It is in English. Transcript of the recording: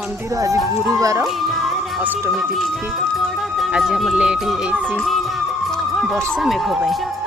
मंदिर आज गुरुवार अष्टमी तिथि आज हम लेट हो वर्षा मेघ पाई।